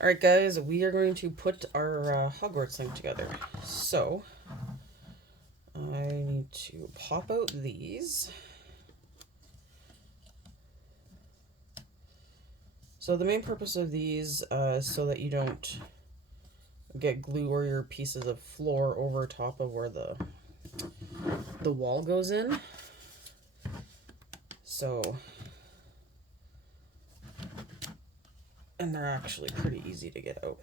Alright guys, we are going to put our Hogwarts thing together. So, I need to pop out these. So the main purpose of these is so that you don't get glue or your pieces of floor over top of where the wall goes in. So, and they're actually pretty easy to get out.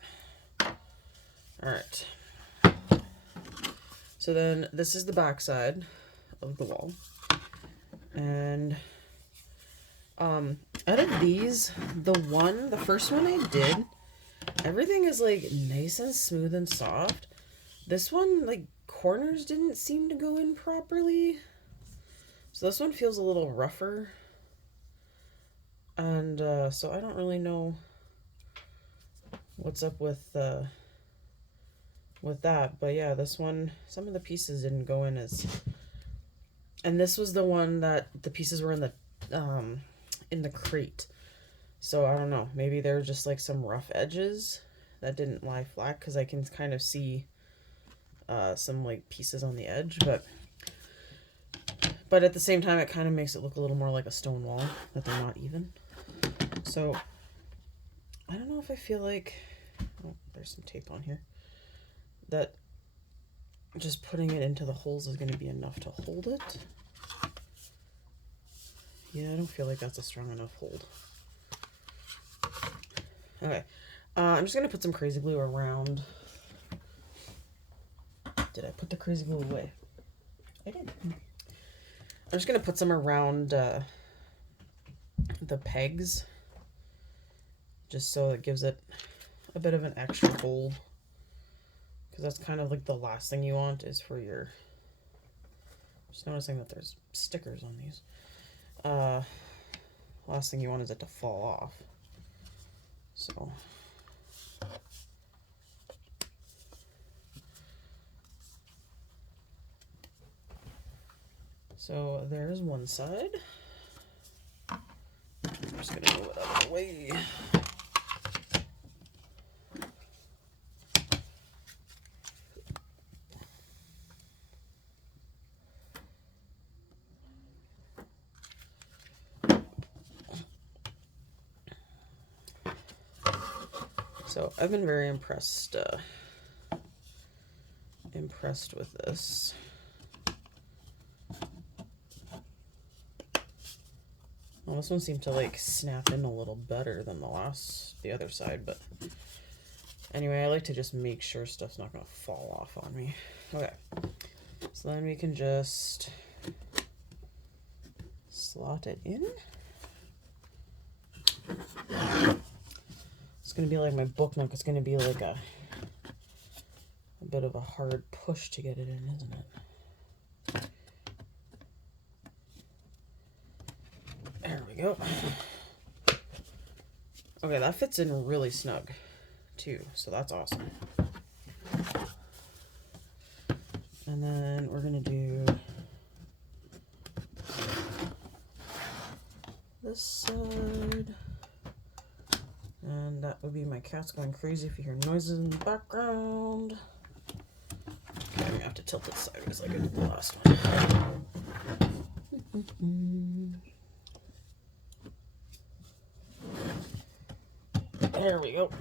Alright. So then this is the back side of the wall. And out of these, the first one I did, everything is like nice and smooth and soft. This one, like, corners didn't seem to go in properly. So this one feels a little rougher. And so I don't really know what's up with that. But yeah, this one, some of the pieces didn't go in as... And this was the one that the pieces were in the crate. So I don't know, maybe there were just like some rough edges that didn't lie flat, because I can kind of see some like pieces on the edge, but at the same time it kind of makes it look a little more like a stone wall, that they're not even. So I don't know if I feel like, oh, there's some tape on here, that just putting it into the holes is going to be enough to hold it. Yeah, I don't feel like that's a strong enough hold. Okay, I'm just going to put some crazy glue around. Did I put the crazy glue away? I did. I'm just going to put some around the pegs, just so it gives it a bit of an extra hold, because that's kind of like the last thing you want is for your... Just noticing that there's stickers on these. Last thing you want is it to fall off. So there's one side. I'm just gonna move it out of the way. So I've been very impressed with this. Well, this one seemed to like snap in a little better than the other side, but anyway, I like to just make sure stuff's not gonna fall off on me. Okay, so then we can just slot it in. It's gonna be like my book nook. It's gonna be like a bit of a hard push to get it in, isn't it? There we go. Okay, that fits in really snug too, so that's awesome. And then we're gonna do this side. And that would be my cats going crazy if you hear noises in the background. Okay, I'm gonna have to tilt it sideways like I did the last one. There we go.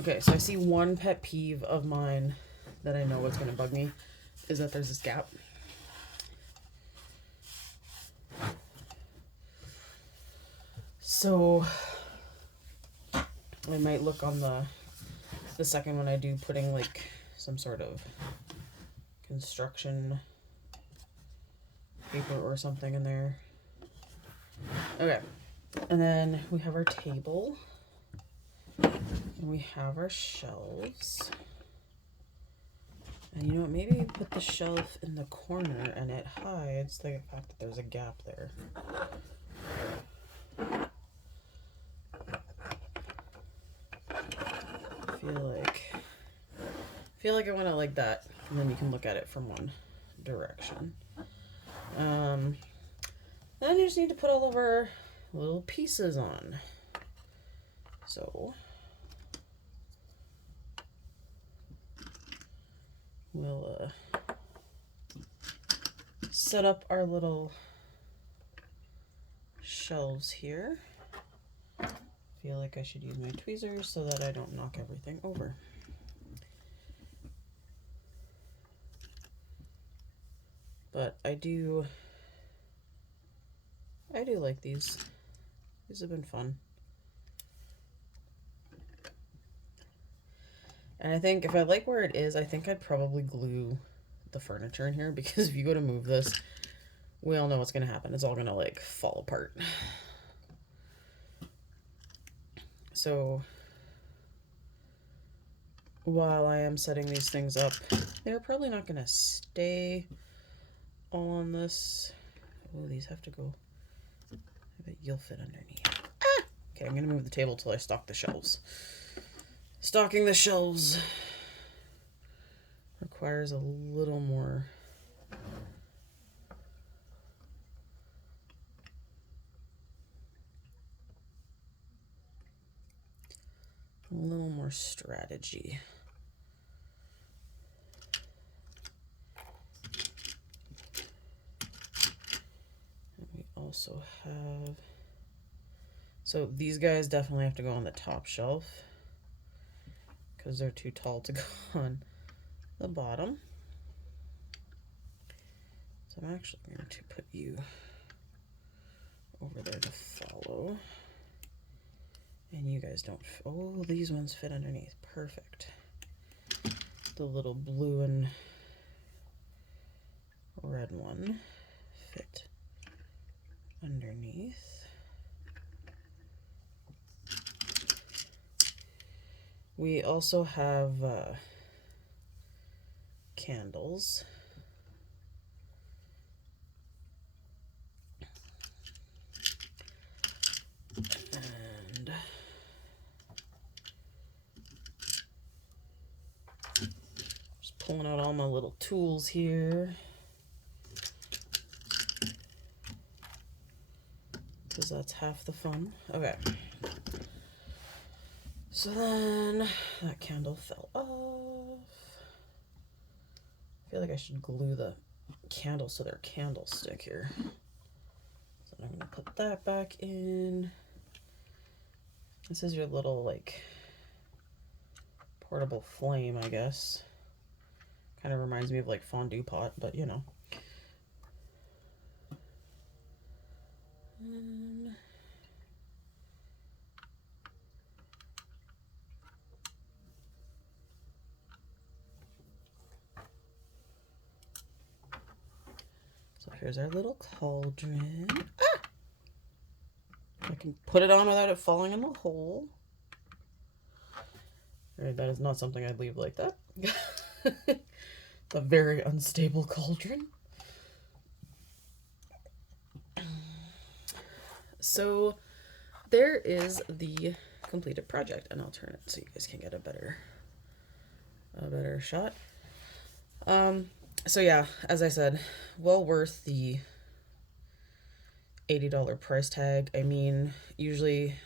Okay, so I see one pet peeve of mine that I know is gonna bug me is that there's this gap. So I might look on the second one I do, putting like some sort of construction paper or something in there. Okay, and then we have our table, and we have our shelves. And you know what, maybe put the shelf in the corner and it hides the fact that there's a gap there. I feel like I want it like that, and then you can look at it from one direction. Then you just need to put all of our little pieces on. So we'll set up our little shelves here. Feel like I should use my tweezers so that I don't knock everything over. But I do like these. These have been fun. And I think if I like where it is, I think I'd probably glue the furniture in here, because if you go to move this, we all know what's going to happen. It's all going to like fall apart. So while I am setting these things up, they're probably not going to stay all on this. Oh, these have to go. I bet you'll fit underneath. Ah! Okay, I'm going to move the table till I stock the shelves. Stocking the shelves requires a little more strategy. And we also have, so these guys definitely have to go on the top shelf because they're too tall to go on the bottom. So I'm actually going to put you over there to follow. And you guys don't, oh, these ones fit underneath. Perfect. The little blue and red one fit underneath. We also have candles. And just pulling out all my little tools here, because that's half the fun. Okay. So then that candle fell off. I feel like I should glue the candles to their candlestick here. So I'm going to put that back in. This is your little, like, portable flame, I guess. Kind of reminds me of, like, fondue pot, but, you know. So here's our little cauldron. Ah! I can put it on without it falling in the hole. Alright, that is not something I'd leave like that. It's a very unstable cauldron. So there is the completed project, and I'll turn it so you guys can get a better shot. So yeah, as I said, well worth the $80 price tag. I mean, usually,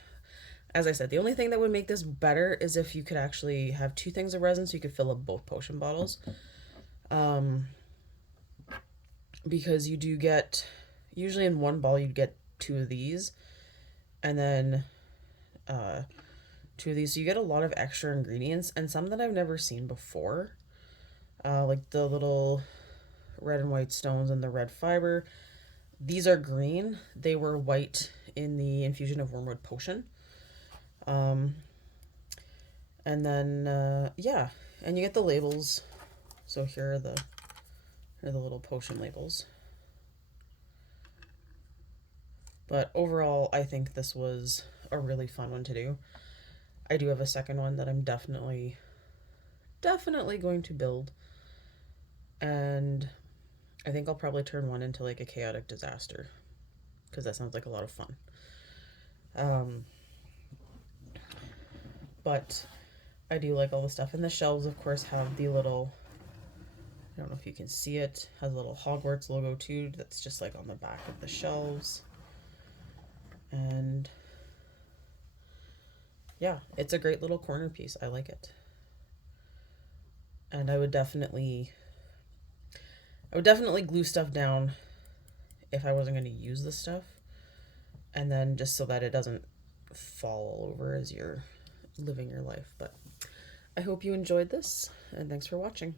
as I said, the only thing that would make this better is if you could actually have two things of resin so you could fill up both potion bottles. Because you do get, usually in one ball you'd get two of these, and then two of these, so you get a lot of extra ingredients, and some that I've never seen before, like the little red and white stones and the red fiber. These are green. They were white in the Infusion of Wormwood potion. And then yeah, and you get the labels. So here are the little potion labels. But overall, I think this was a really fun one to do. I do have a second one that I'm definitely going to build. And I think I'll probably turn one into like a chaotic disaster, because that sounds like a lot of fun. But I do like all the stuff. And the shelves, of course, have the little, I don't know if you can see it, has a little Hogwarts logo too. That's just like on the back of the shelves. And yeah, it's a great little corner piece. I like it. And I would definitely glue stuff down if I wasn't going to use the stuff. And then just so that it doesn't fall all over as you're living your life. But I hope you enjoyed this, and thanks for watching.